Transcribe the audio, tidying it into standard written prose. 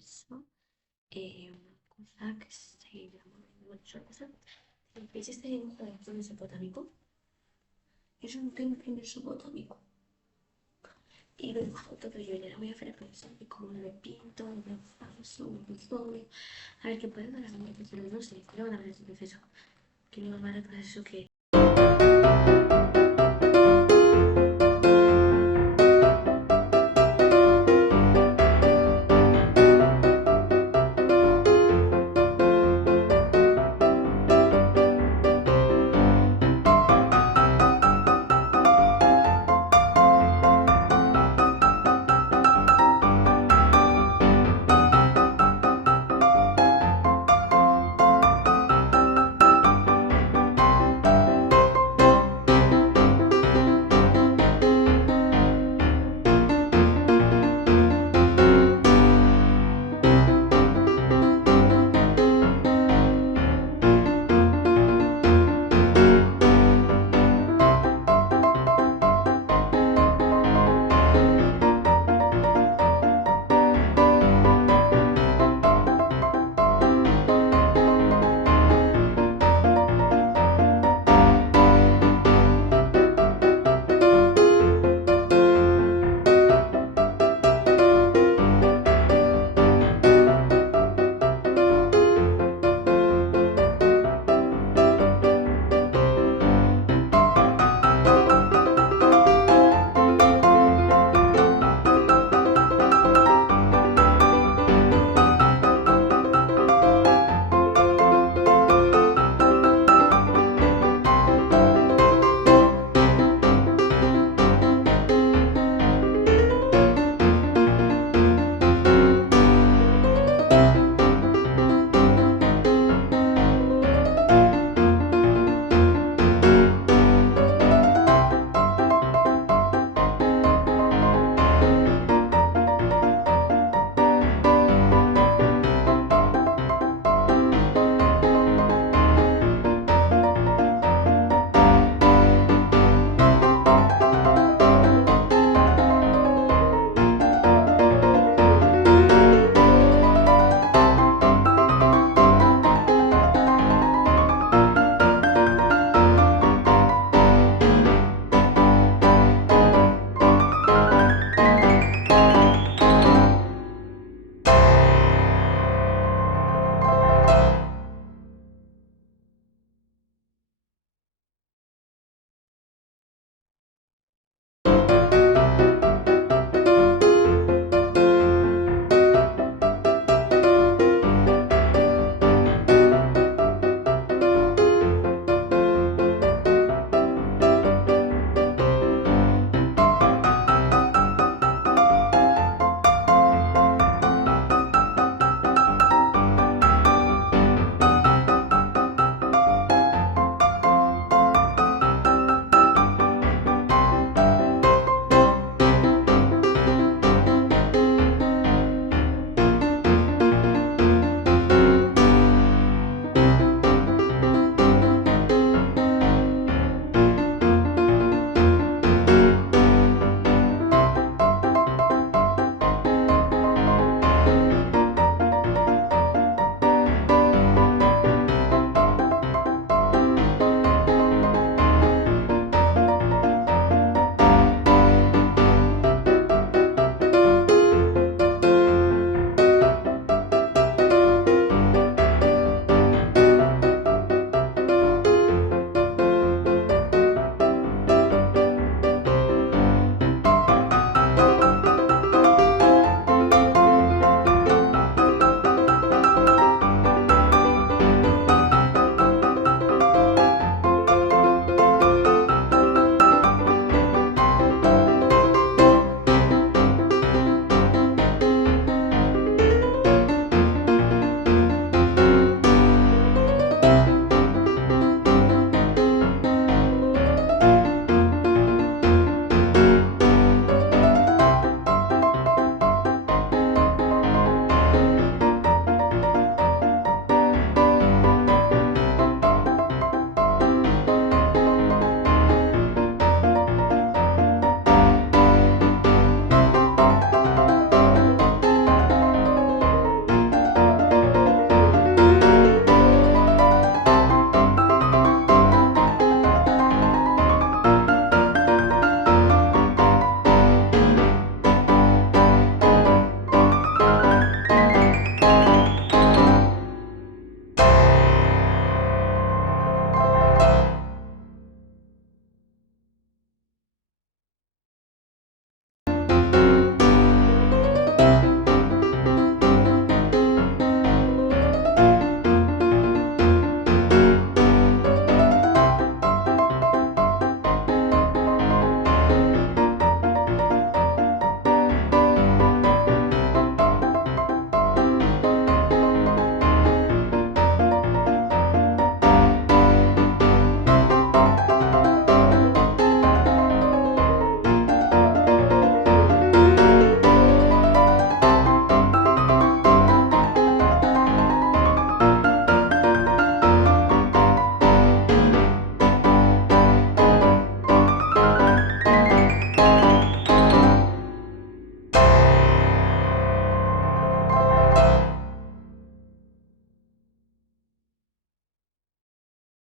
eso, una cosa que se llama, bueno, es una cosa, ¿veis este dibujo de un mesopotámico? Es un templo mesopotámico. Y lo dibujo todo yo, ya la voy a hacer a pensar y como me pinto, me paso, me dibujo, a ver qué puedo dar a mi proceso, no sé, pero van a ver ese proceso, que no va a dar el proceso que